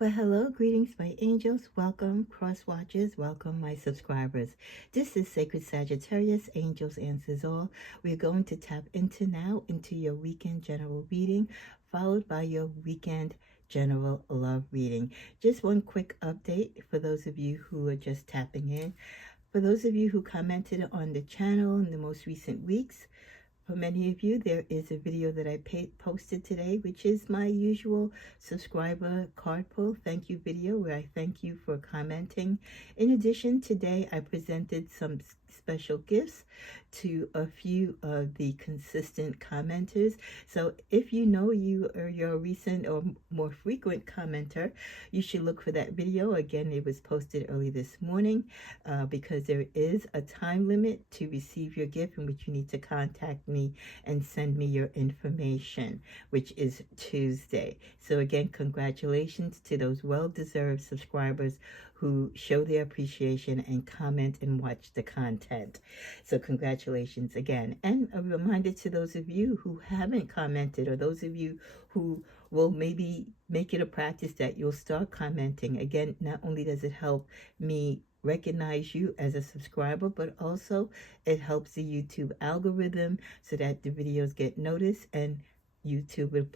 Well, hello, greetings, my angels. Welcome, cross watchers. Welcome, my subscribers. This is Sacred Sagittarius, Angels Answers All. We're going to tap into your weekend general reading, followed by your weekend general love reading. Just one quick update for those of you who are just tapping in. For those of you who commented on the channel in the most recent weeks, for many of you, there is a video that I posted today, which is my usual subscriber card pull thank you video where I thank you for commenting. In addition, today I presented some special gifts to a few of the consistent commenters. So if you know you are your recent or more frequent commenter, you should look for that video. Again, it was posted early this morning because there is a time limit to receive your gift in which you need to contact me and send me your information, which is Tuesday. So again, congratulations to those well-deserved subscribers who show their appreciation and comment and watch the content. So congratulations again. And a reminder to those of you who haven't commented, or those of you who will maybe make it a practice that you'll start commenting. Again, not only does it help me recognize you as a subscriber, but also it helps the YouTube algorithm so that the videos get noticed and YouTube will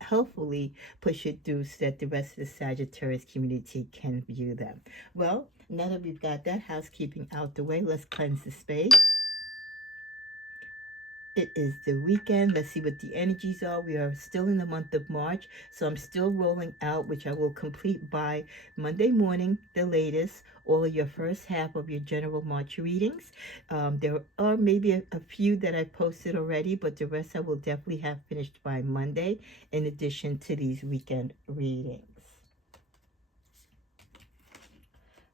helpfully push it through so that the rest of the Sagittarius community can view them. Well, now that we've got that housekeeping out the way, let's cleanse the space. It is the weekend. Let's see what the energies are. We are still in the month of March, so I'm still rolling out, which I will complete by Monday morning, the latest, all of your first half of your general March readings. There are maybe a few that I posted already, but the rest I will definitely have finished by Monday, in addition to these weekend readings.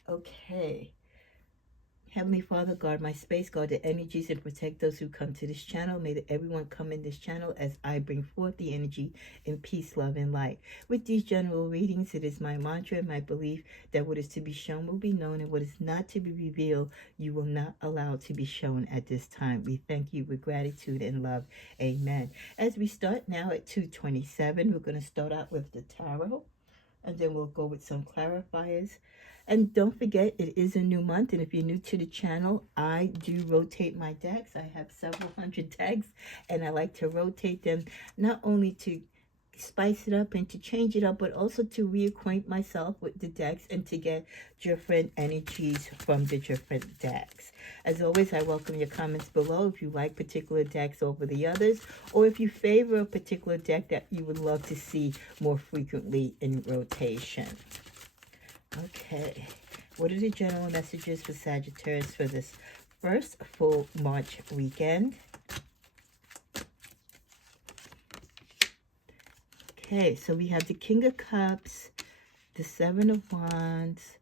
Okay. Heavenly Father, guard my space, guard the energies, and protect those who come to this channel. May everyone come in this channel as I bring forth the energy in peace, love, and light. With these general readings, it is my mantra and my belief that what is to be shown will be known, and what is not to be revealed, you will not allow to be shown at this time. We thank you with gratitude and love. Amen. As we start now at 2:27, we're going to start out with the tarot, and then we'll go with some clarifiers. And don't forget, it is a new month, and if you're new to the channel, I do rotate my decks. I have several hundred decks, and I like to rotate them, not only to spice it up and to change it up, but also to reacquaint myself with the decks and to get different energies from the different decks. As always, I welcome your comments below if you like particular decks over the others, or if you favor a particular deck that you would love to see more frequently in rotation. Okay, what are the general messages for Sagittarius for this first full March weekend? Okay, so we have the King of Cups, the Seven of Wands,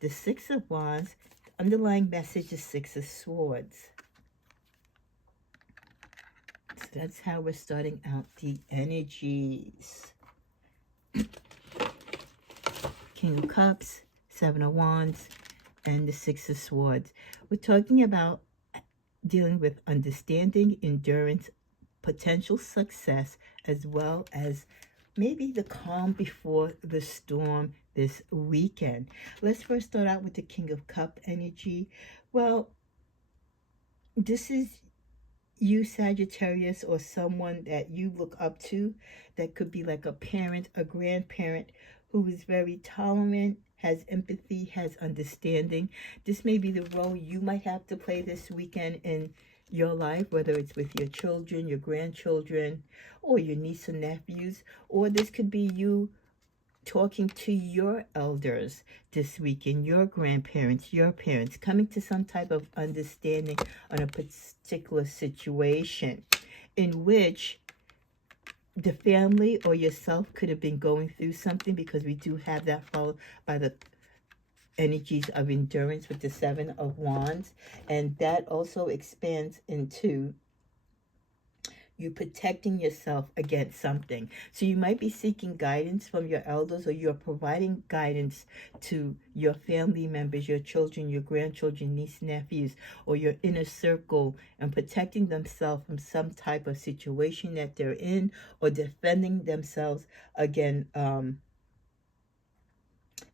the Six of Wands. The underlying message is Six of Swords. So that's how we're starting out the energies. King of Cups, Seven of Wands, and the Six of Swords. We're talking about dealing with understanding, endurance, potential success, as well as maybe the calm before the storm this weekend. Let's first start out with the King of Cup energy. Well, this is you, Sagittarius, or someone that you look up to. That could be like a parent, a grandparent, who is very tolerant, has empathy, has understanding. This may be the role you might have to play this weekend in your life, whether it's with your children, your grandchildren, or your niece and nephews, or this could be you talking to your elders this weekend, your grandparents, your parents, coming to some type of understanding on a particular situation in which the family or yourself could have been going through something, because we do have that followed by the energies of endurance with the Seven of Wands. And that also expands into you protecting yourself against something. So you might be seeking guidance from your elders, or you're providing guidance to your family members, your children, your grandchildren, niece, nephews, or your inner circle, and protecting themselves from some type of situation that they're in, or defending themselves against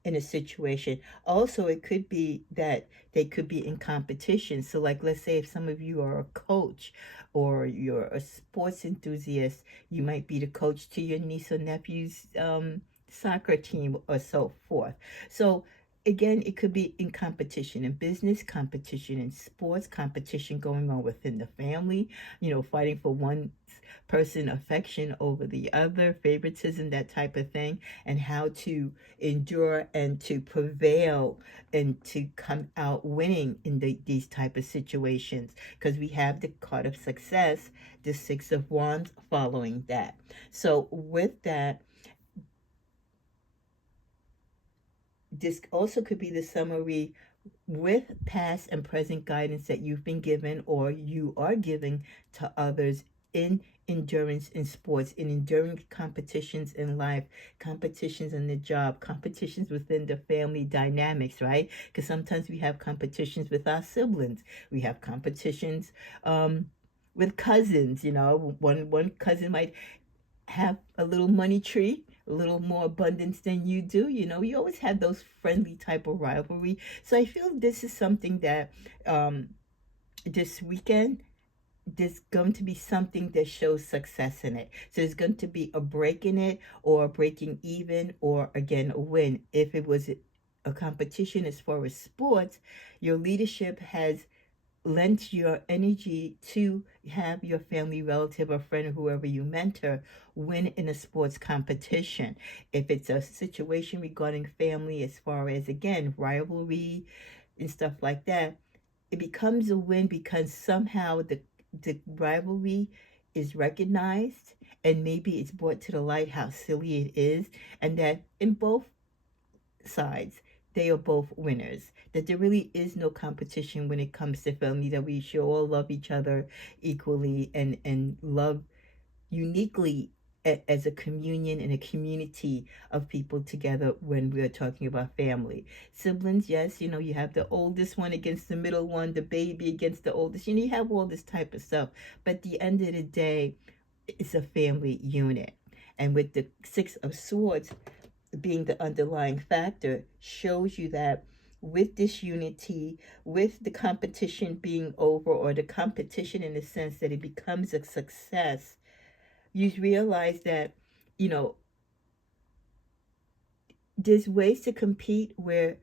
in a situation. Also, it could be that they could be in competition. So, like, let's say if some of you are a coach or you're a sports enthusiast, you might be the coach to your niece or nephew's soccer team or so forth. So, again, it could be in competition in business, competition in sports, competition going on within the family, fighting for one person affection over the other, favoritism, that type of thing, and how to endure and to prevail and to come out winning in these type of situations, because we have the card of success, the Six of Wands, following that. So with that, this also could be the summary with past and present guidance that you've been given or you are giving to others in endurance in sports, in enduring competitions in life, competitions in the job, competitions within the family dynamics, right? Because sometimes we have competitions with our siblings. We have competitions with cousins. One cousin might have a little money tree, a little more abundance than you do. You always have those friendly type of rivalry. So I feel this is something that this weekend, there's going to be something that shows success in it. So there's going to be a break in it, or a breaking even, or again a win. If it was a competition as far as sports, your leadership has lent your energy to have your family, relative, or friend, or whoever you mentor, win in a sports competition. If it's a situation regarding family, as far as, again, rivalry and stuff like that, it becomes a win because somehow the rivalry is recognized, and maybe it's brought to the light how silly it is, and that in both sides, they are both winners. That there really is no competition when it comes to family, that we should all love each other equally and love uniquely as a communion and a community of people together when we are talking about family. Siblings, yes, you have the oldest one against the middle one, the baby against the oldest. You have all this type of stuff. But at the end of the day, it's a family unit. And with the Six of Swords being the underlying factor, shows you that with this unity, with the competition being over, or the competition in the sense that it becomes a success, you realize that, there's ways to compete where,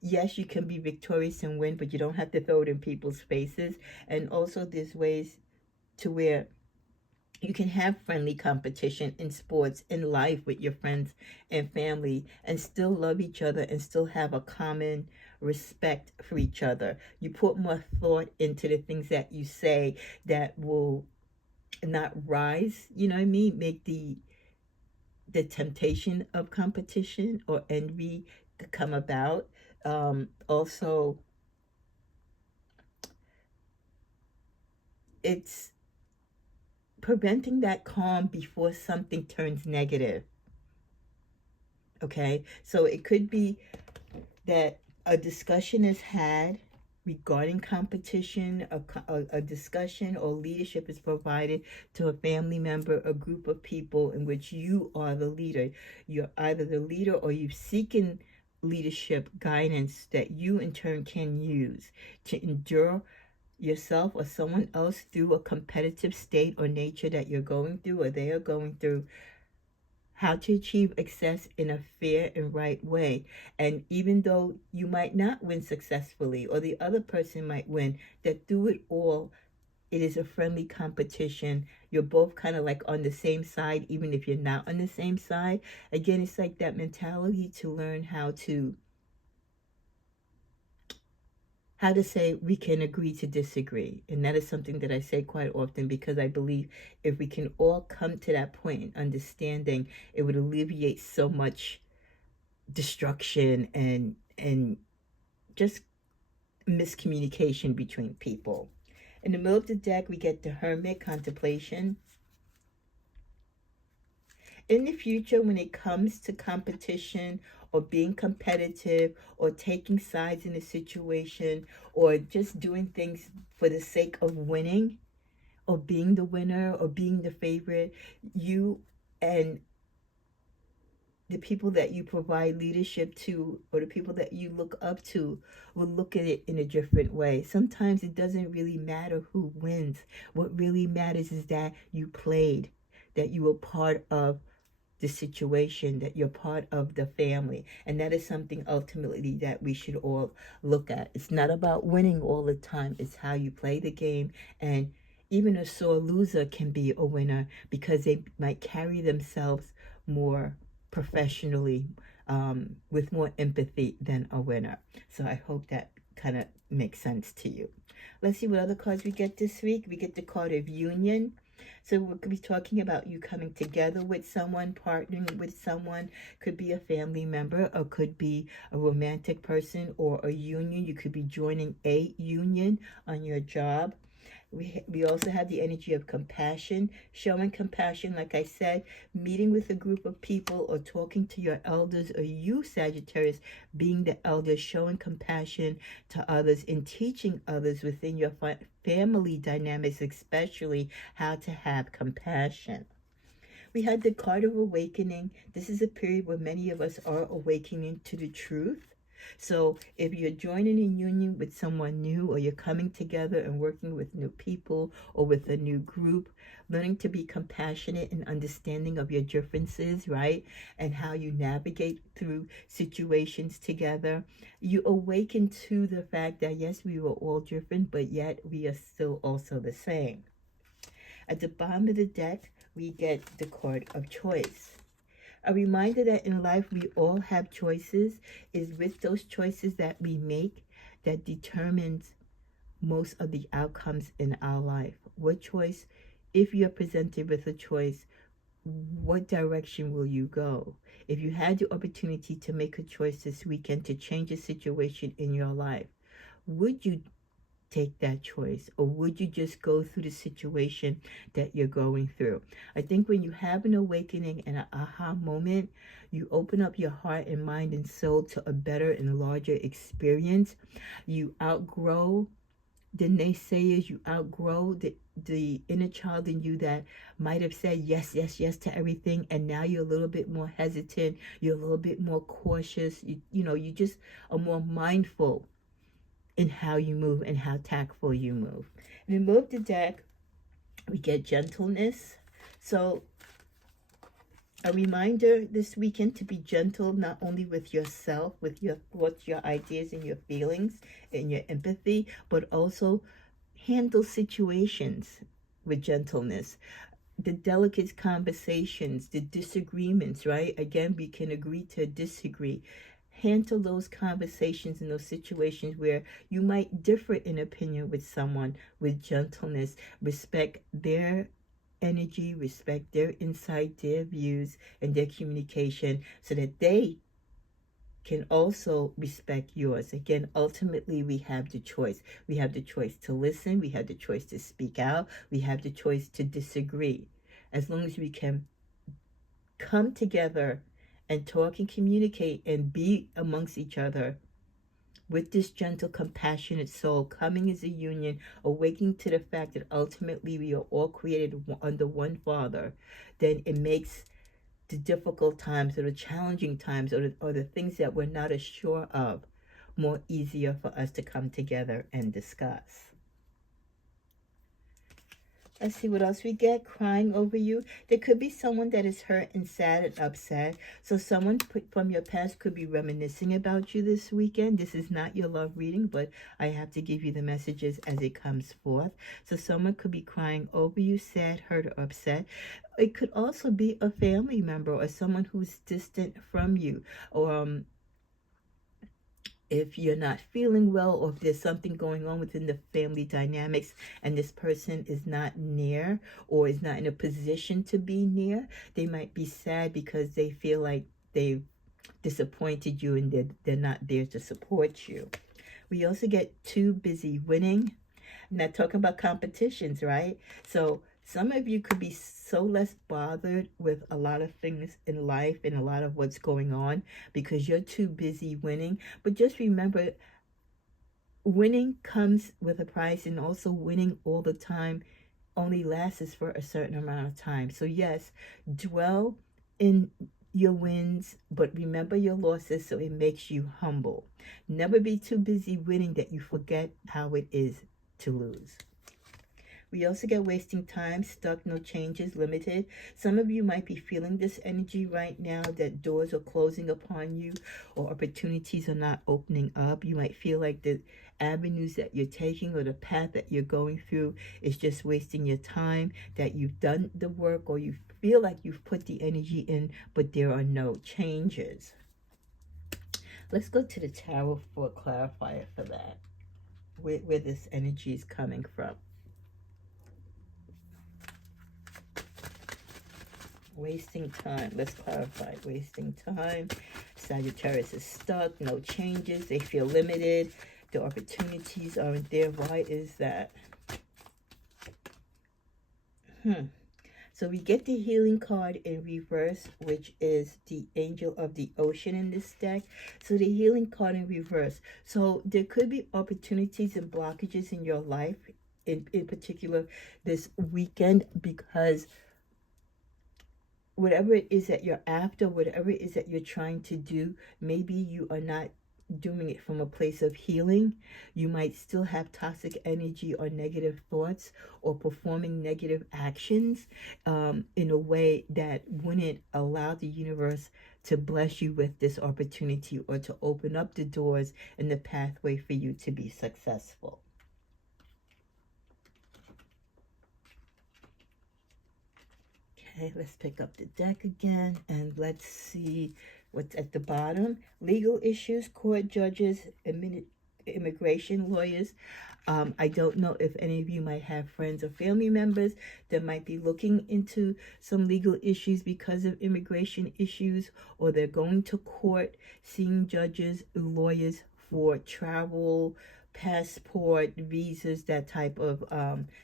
yes, you can be victorious and win, but you don't have to throw it in people's faces. And also there's ways to where you can have friendly competition in sports, in life, with your friends and family, and still love each other and still have a common respect for each other. You put more thought into the things that you say that will not rise, you know what I mean? Make the temptation of competition or envy to come about. Also, it's preventing that calm before something turns negative. Okay, so it could be that a discussion is had regarding competition, a discussion or leadership is provided to a family member, a group of people in which you are the leader. You're either the leader or you've seeking leadership guidance that you in turn can use to endure yourself or someone else through a competitive state or nature that you're going through or they are going through, how to achieve success in a fair and right way. And even though you might not win successfully or the other person might win, that through it all, it is a friendly competition. You're both kind of like on the same side, even if you're not on the same side. Again, it's like that mentality to learn how to say we can agree to disagree. And that is something that I say quite often, because I believe if we can all come to that point in understanding, it would alleviate so much destruction and just miscommunication between people. In the middle of the deck, we get the Hermit, contemplation. In the future, when it comes to competition or being competitive or taking sides in a situation or just doing things for the sake of winning or being the winner or being the favorite, you and the people that you provide leadership to, or the people that you look up to, will look at it in a different way. Sometimes it doesn't really matter who wins. What really matters is that you played, that you were part of the situation, that you're part of the family. And that is something ultimately that we should all look at. It's not about winning all the time, it's how you play the game. And even a sore loser can be a winner because they might carry themselves more professionally, with more empathy than a winner. So I hope that kind of makes sense to you. Let's see what other cards we get this week. We get the card of union. So we could be talking about you coming together with someone, partnering with someone. Could be a family member, or could be a romantic person, or a union. You could be joining a union on your job. We also have the energy of compassion, showing compassion, like I said, meeting with a group of people or talking to your elders, or you, Sagittarius, being the elder, showing compassion to others and teaching others within your family dynamics, especially how to have compassion. We had the card of awakening. This is a period where many of us are awakening to the truth. So if you're joining in union with someone new, or you're coming together and working with new people or with a new group, learning to be compassionate and understanding of your differences, right? And how you navigate through situations together. You awaken to the fact that yes, we were all different, but yet we are still also the same. At the bottom of the deck, we get the card of choice. A reminder that in life we all have choices. Is with those choices that we make that determines most of the outcomes in our life. What choice, if you're presented with a choice, what direction will you go? If you had the opportunity to make a choice this weekend to change a situation in your life, would you take that choice, or would you just go through the situation that you're going through? I think when you have an awakening and an aha moment, you open up your heart and mind and soul to a better and larger experience. You outgrow the naysayers, you outgrow the inner child in you that might have said yes, yes, yes to everything, and now you're a little bit more hesitant, you're a little bit more cautious, you just are more mindful in how you move and how tactful you move. And we move the deck, we get gentleness. So a reminder this weekend to be gentle, not only with yourself, with your thoughts, your ideas, and your feelings, and your empathy, but also handle situations with gentleness. The delicate conversations, the disagreements, right? Again, we can agree to disagree. Handle those conversations in those situations where you might differ in opinion with someone with gentleness. Respect their energy, respect their insight, their views, and their communication, so that they can also respect yours. Again, ultimately, we have the choice. We have the choice to listen. We have the choice to speak out. We have the choice to disagree. As long as we can come together and talk and communicate and be amongst each other with this gentle, compassionate soul, coming as a union, awakening to the fact that ultimately we are all created under one Father, then it makes the difficult times, or the challenging times, or the things that we're not as sure of, more easier for us to come together and discuss. Let's see what else we get. Crying over you. There could be someone that is hurt and sad and upset. So someone from your past could be reminiscing about you this weekend. This is not your love reading, but I have to give you the messages as it comes forth. So someone could be crying over you, sad, hurt, or upset. It could also be a family member or someone who's distant from you, or if you're not feeling well, or if there's something going on within the family dynamics and this person is not near, or is not in a position to be near, they might be sad because they feel like they've disappointed you and they're not there to support you. We also get too busy winning. I'm not talking about competitions, right? So some of you could be so less bothered with a lot of things in life and a lot of what's going on because you're too busy winning. But just remember, winning comes with a price, and also winning all the time only lasts for a certain amount of time. So yes, dwell in your wins, but remember your losses so it makes you humble. Never be too busy winning that you forget how it is to lose. We also get wasting time, stuck, no changes, limited. Some of you might be feeling this energy right now that doors are closing upon you or opportunities are not opening up. You might feel like the avenues that you're taking or the path that you're going through is just wasting your time, that you've done the work or you feel like you've put the energy in, but there are no changes. Let's go to the tarot for a clarifier for that, where this energy is coming from. Wasting time. Let's clarify. Wasting time. Sagittarius is stuck. No changes. They feel limited. The opportunities aren't there. Why is that? So we get the healing card in reverse, which is the angel of the ocean in this deck. So the healing card in reverse. So there could be opportunities and blockages in your life, in particular this weekend, because whatever it is that you're after, whatever it is that you're trying to do, maybe you are not doing it from a place of healing. You might still have toxic energy or negative thoughts or performing negative actions in a way that wouldn't allow the universe to bless you with this opportunity or to open up the doors and the pathway for you to be successful. Okay, let's pick up the deck again and let's see what's at the bottom. Legal issues, court judges, immigration lawyers. I don't know if any of you might have friends or family members that might be looking into some legal issues because of immigration issues, or they're going to court, seeing judges, lawyers for travel, passport, visas, that type of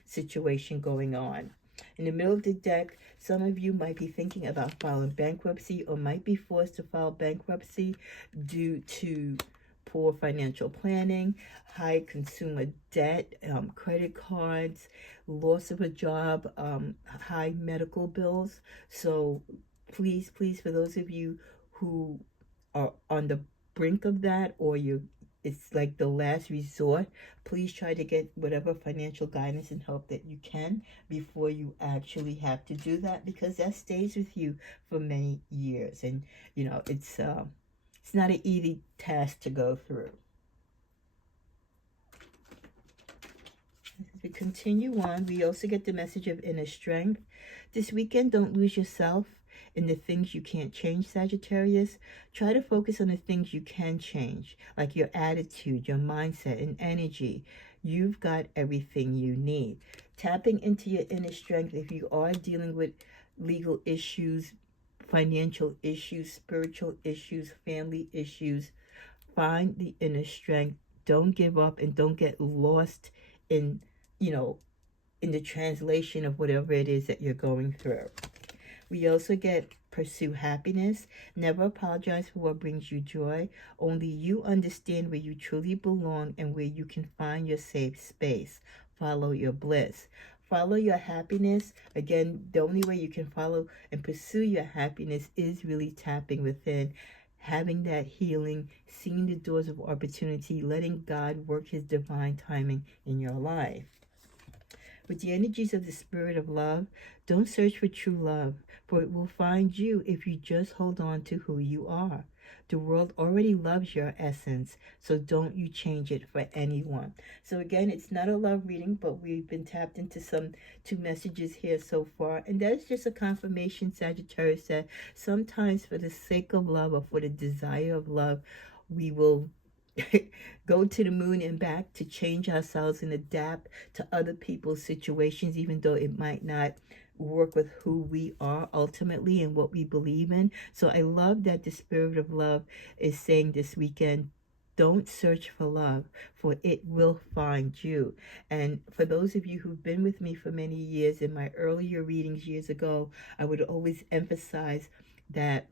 situation going on. In the middle of the deck, some of you might be thinking about filing bankruptcy or might be forced to file bankruptcy due to poor financial planning, high consumer debt, credit cards, loss of a job, high medical bills. So please, for those of you who are on the brink of that, or it's like the last resort, please try to get whatever financial guidance and help that you can before you actually have to do that, because that stays with you for many years. And you know, it's not an easy task to go through. As we continue on, we also get the message of inner strength. This weekend, don't lose yourself in the things you can't change, Sagittarius. Try to focus on the things you can change, like your attitude, your mindset, and energy. You've got everything you need. Tapping into your inner strength, if you are dealing with legal issues, financial issues, spiritual issues, family issues, find the inner strength. Don't give up and don't get lost in, in the translation of whatever it is that you're going through. We also get pursue happiness. Never apologize for what brings you joy. Only you understand where you truly belong and where you can find your safe space. Follow your bliss. Follow your happiness. Again, the only way you can follow and pursue your happiness is really tapping within, having that healing, seeing the doors of opportunity, letting God work his divine timing in your life. With the energies of the spirit of love, don't search for true love, for it will find you if you just hold on to who you are. The world already loves your essence, so don't you change it for anyone. So again, it's not a love reading, but we've been tapped into two messages here so far. And that is just a confirmation, Sagittarius, that sometimes for the sake of love or for the desire of love, we will go to the moon and back to change ourselves and adapt to other people's situations, even though it might not work with who we are ultimately and what we believe in. So I love that the spirit of love is saying this weekend, don't search for love, for it will find you. And for those of you who've been with me for many years, in my earlier readings years ago, I would always emphasize that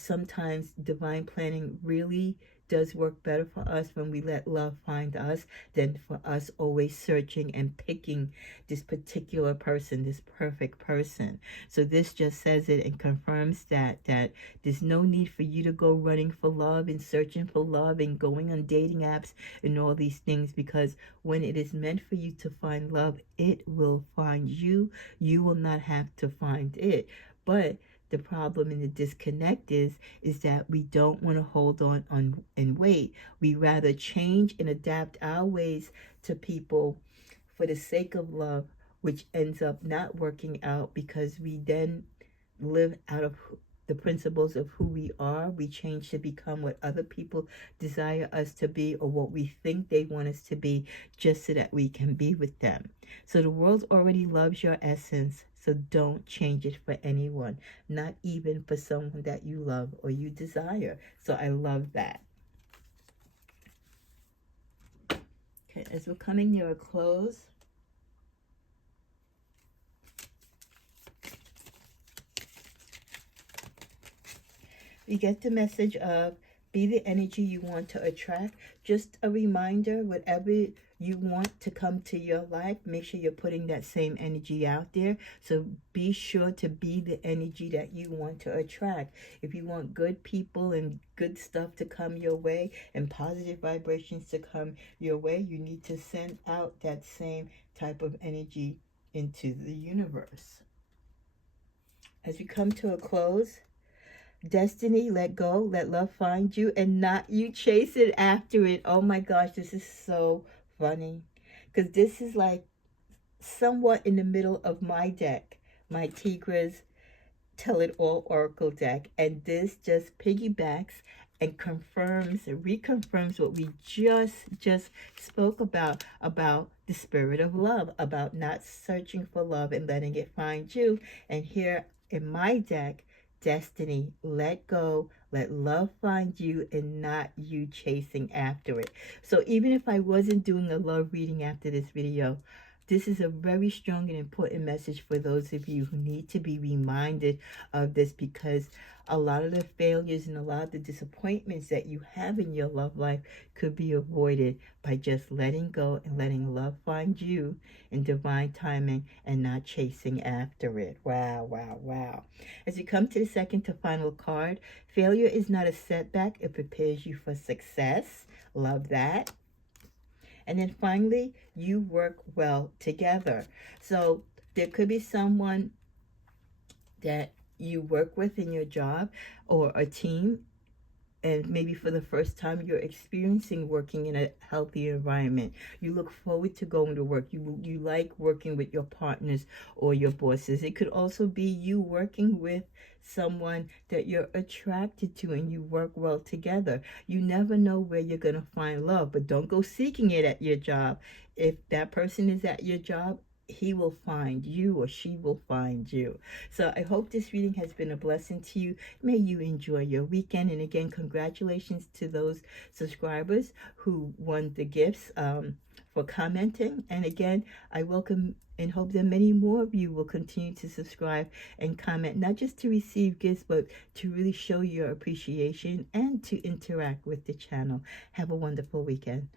sometimes divine planning really does work better for us when we let love find us than for us always searching and picking this particular person, this perfect person. So this just says it and confirms that there's no need for you to go running for love and searching for love and going on dating apps and all these things, because when it is meant for you to find love, it will find you. You will not have to find it. But the problem and the disconnect is that we don't want to hold on and wait. We rather change and adapt our ways to people for the sake of love, which ends up not working out because we then live out of the principles of who we are. We change to become what other people desire us to be, or what we think they want us to be, just so that we can be with them. So the world already loves your essence. So don't change it for anyone, not even for someone that you love or you desire. So I love that. Okay, as we're coming near a close, we get the message of be the energy you want to attract. Just a reminder, whatever you want to come to your life, make sure you're putting that same energy out there. So be sure to be the energy that you want to attract. If you want good people and good stuff to come your way and positive vibrations to come your way, you need to send out that same type of energy into the universe. As we come to a close, destiny, let go, let love find you, and not you chase it after it. Oh my gosh, this is so funny, because this is like somewhat in the middle of my deck, my Tigra's Tell It All Oracle deck, and this just piggybacks and confirms and reconfirms what we just spoke about the spirit of love, about not searching for love and letting it find you. And here in my deck, destiny, let go, let love find you, and not you chasing after it. So even if I wasn't doing a love reading after this video, this is a very strong and important message for those of you who need to be reminded of this, because a lot of the failures and a lot of the disappointments that you have in your love life could be avoided by just letting go and letting love find you in divine timing and not chasing after it. Wow, wow, wow. As we come to the second to final card, failure is not a setback. It prepares you for success. Love that. And then finally, you work well together. So there could be someone that you work with in your job or a team, and maybe for the first time you're experiencing working in a healthy environment. You look forward to going to work. You like working with your partners or your bosses. It could also be you working with someone that you're attracted to and you work well together. You never know where you're going to find love, but don't go seeking it at your job. If that person is at your job, he will find you or she will find you. So I hope this reading has been a blessing to you. May you enjoy your weekend. And again, congratulations to those subscribers who won the gifts for commenting. And again, I welcome and hope that many more of you will continue to subscribe and comment, not just to receive gifts, but to really show your appreciation and to interact with the channel. Have a wonderful weekend.